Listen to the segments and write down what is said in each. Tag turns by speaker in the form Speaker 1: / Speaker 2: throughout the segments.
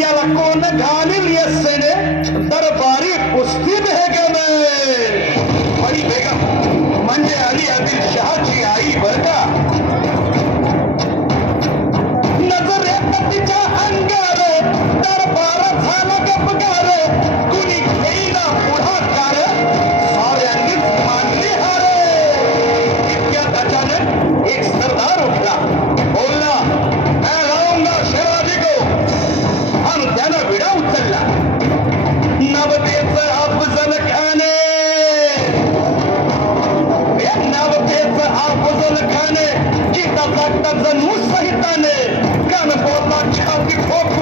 Speaker 1: याला कोण घालील यसेने दरबारी कुस्ती भेगमे हरी बेगम म्हणजे अली आदिल शहाची आई बर का? नजरे तिच्या अंगार दरबार झाला गपगार कुणी घेईना पुढाकार?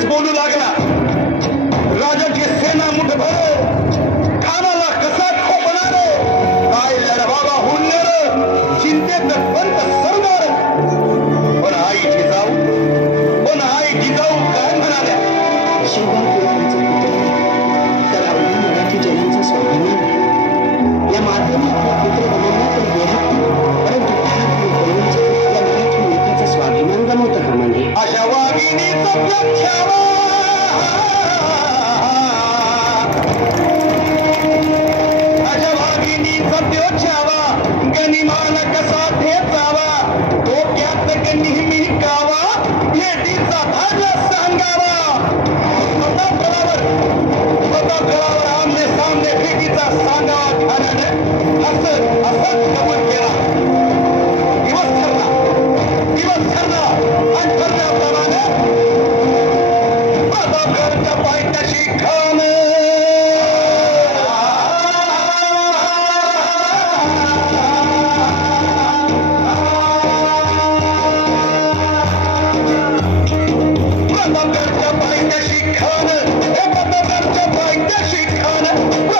Speaker 1: जो बोलू लागला. राजाची सेना मुठभर. कानाला कसा खोपणार काय लढवावा होणार चिंतेत पंत सरणार पण आई जिजाऊ पण आई जिजाऊ काय म्हणाल्या
Speaker 2: शिवबा मराठी या पुत्र बनवला तर
Speaker 1: डोक्यात नेहमी कावा भेटीचा धागा सांगावा. स्वतः गळावर स्वतः गळावर आमने सामने भेटीचा सांगावा खाण्याने असं असं केला. दिवस ठरला. दिवस ठरला. आणि ठरल्याप्रमाणे पायथ्याशी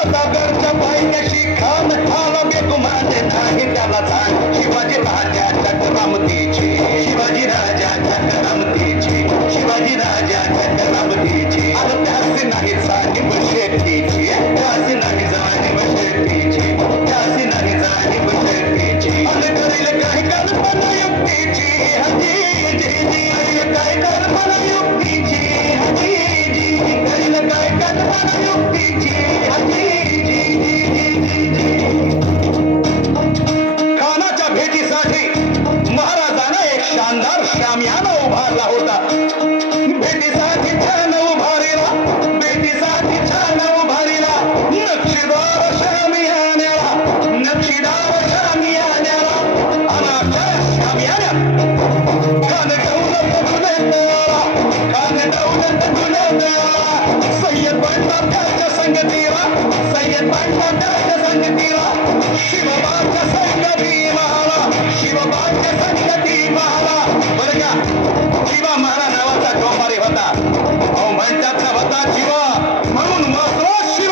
Speaker 1: प्रतापगडच्या पायथ्याशी खान आला बेगुमाने नाही त्याला जाण. शिवाजी राजाच्या करामतीची शिवाजी राजाच्या करामतीची शिवाजी राजाच्या करामतीची आता त्यास नाही जाणीव शेतीची. त्यास नाही जाणीव शेतीची. त्यास नाही जाणीव शेतीची. आणि करील काय कल्पना युक्तीची. संगतीला सय्यद बनला संगतीला शिवबाच्या संगती महाला शिवबाच्या संगती महाला बरं का? शिवा महारा नावाचा डोंबारी होता. अहो म्हणतात होता शिवा? म्हणून मसरो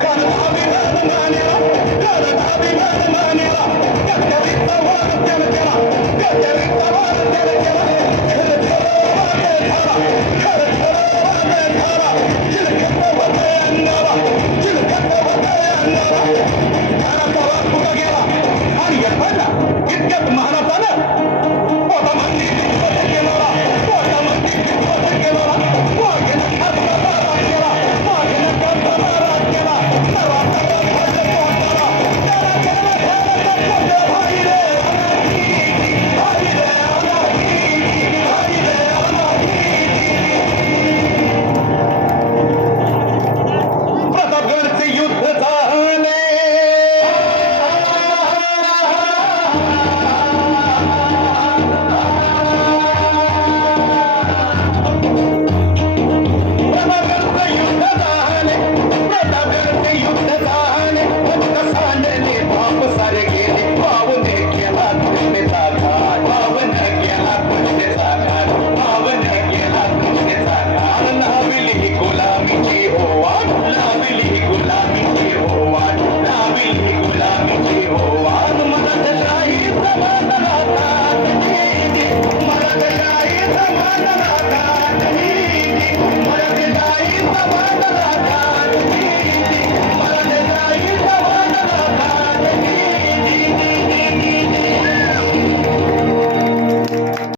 Speaker 1: Gotta be better than I am. Gotta be better than I am. Gotta be better than I am. महाराष्ट्राला कुठं गेला. आणि यथांना इतक्याच महाराष्ट्रानं Olha quem tá aí, só vai pra